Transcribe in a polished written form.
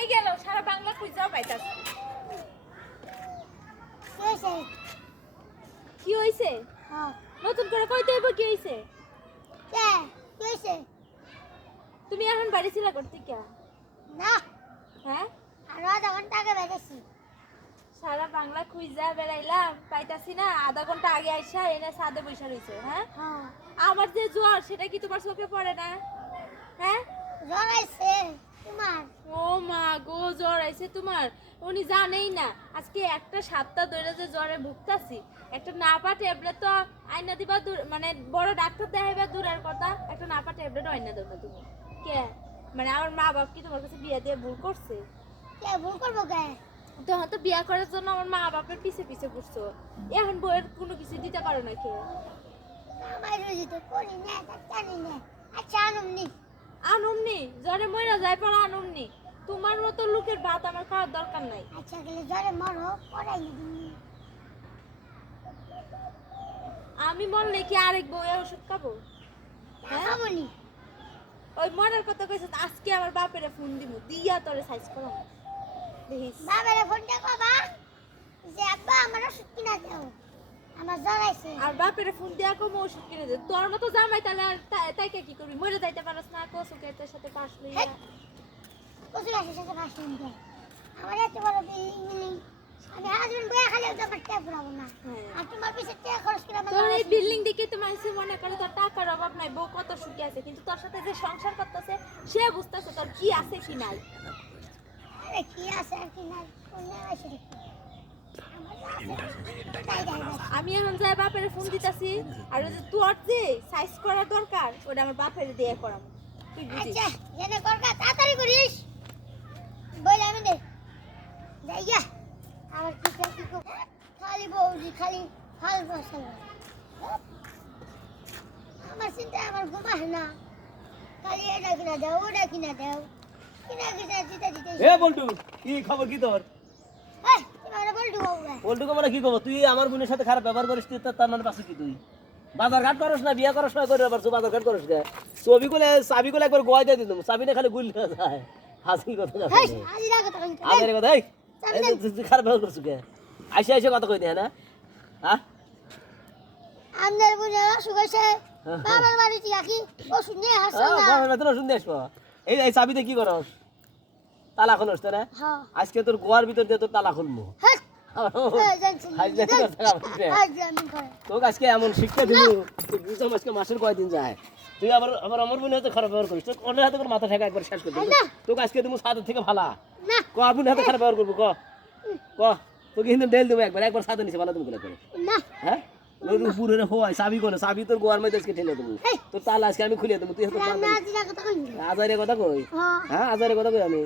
কই গেল সারা বাংলা খুঁজাও পাইতাছ কি হইছে নতুন করে কইতে হইব কি হইছে কি হইছে তুমি এখন বাড়ি ছিলা করতে কি না হ্যাঁ আর আধা ঘন্টা আগে বেরিয়েছি সারা বাংলা খুঁজা বেড়াইলাম পাইতাছি না আধা ঘন্টা আগে আইসা এনে সাদে বৈশা রইছে হ্যাঁ আমার যে জ্বর সেটা কি তোমার চোখে পড়ে না হ্যাঁ জ্বর আইছে তোমার ও মা গো জ্বর আইছে তোমার উনি জানেই না আজকে একটা সপ্তাহ ধরে যে জ্বরে ভুগতাছি একটা নাপা ট্যাবলেট তো আইনা দিবা মানে বড় ডাক্তার দেখাইবা দূরের কথা একটা নাপা ট্যাবলেট আইনা দাও না তুমি কে মানে আমার মা বাপ কি তোমার কাছে বিয়ে দিয়ে ভুল করছে কে ভুল করবো কে তখন তো বিয়ে করার জন্য আমার মা বাপের পিছে পিছে ঘুরছো এখন বইয়ের কোনো কিছু দিতে পারো না কে আমার রুজিতে করি না জানি না আচ্ছা আনুমনি আনুমনি জ্বরে মইরা যায় পর আনুমনি তোমার মতো লোকের ভাত আমার খাওয়ার দরকার নাই আচ্ছা গেলে জ্বরে মরো পড়াই না তুমি আমি মরলে কি আরেক বউয়ের ওষুধ খাবো খাবনি ওই মরার কথা কইছ আজকে আমার বাপেরে ফোন দিব দিয়া তোরে সাইজ করো দেখিস বাবারে ফোনটা কবা যে আব্বা আমার ওষুধ কিনা দাও আমার জ্বর আইছে আর বাপেরে ফোন দিয়া কম ওষুধ কিনে দে তোর মতো জামাই তাহলে আর তাইকে কি করবি মরে যাইতে পারছ না কসুকের সাথে পাশ লইয়া কসু গাছের সাথে পাশ নিতে আমার এত বড় বিল্ডিং আমি হাজবেন্ড বয়া খালি আমার ট্যাপ পুরাবো না আর তোমার পিছে টাকা খরচ করে আমার তোর এই বিল্ডিং দেখে তো মানুষ মনে করে তোর টাকার অভাব নাই বউ কত সুখী আছে কিন্তু তোর সাথে যে সংসার করতেছে সে বুঝতেছে তোর কি আছে কি নাই আরে কি আছে আর কি নাই কোন আছে আমি এখন যাই বাপের ফোন দিতাছি আর ওই যে তোর যে সাইজ করা দরকার ওটা আমার বাপের দিয়ে করাম তুই বুঝিস আচ্ছা জেনে করকা তাড়াতাড়ি করিস বল আমি দে যাইয়া আমার কি খালি বউজি খালি ফাল বসে আমার চিন্তা আমার ঘুমাস না খালি এটা কিনা দাও ওটা কিনা দাও কিনা কিনা দিতে দিতে এ বল্টু কি খবর কি তোর এই তোমার বলটু বাবু বল্টু কে মানে কি খবর তুই আমার বোনের সাথে খারাপ ব্যবহার করিস তুই তার মানে পাশে কি তুই বাজার ঘাট করস না বিয়া করস না করে পারছো বাজার ঘাট করস কে ছবি গুলো চাবি গুলো একবার গোয়া দিয়ে দিলাম চাবি না খালি গুল যায় হাসি কথা না এই আজি রাখো তখন আরে কথা এই তুই খারাপ ব্যবহার করছ কে আইসা আইসা কথা কই দে না হ্যাঁ আমনের বুঝে সুগাইছে বাবার বাড়ি টিয়া কি ও শুনে হাসো না বাবা তোর শুনতে আসবো এই চাবিতে কি করস তালা খোলস না হ্যাঁ আজকে তোর গোয়ার ভিতর দিয়ে তোর তালা খুলবো হ্যাঁ তোকে আজকে এমন শিক্ষা দিব তুই বুঝাম আজকে মাসের কয়দিন যায় তুই আবার আমার বোনের হাতে খারাপ ব্যবহার করিস তোর অন্যের হাতে করে মাথা ঠেকা একবার শেষ করে দিবি তোকে আজকে তুমি সাদের থেকে ভালা ক আপনি হাতে খারাপ ব্যবহার করবো ক তোকে কিন্তু ডেল দেবো একবার সাদে নিচে ভালো তুমি করে হ্যাঁ উপরে হয় চাবি করে চাবি তোর গোয়ার মধ্যে আজকে ঠেলে দেবো তোর তালা আজকে আমি খুলে দেবো তুই হাতে আজারের কথা কই হ্যাঁ আজারের কথা কই আমি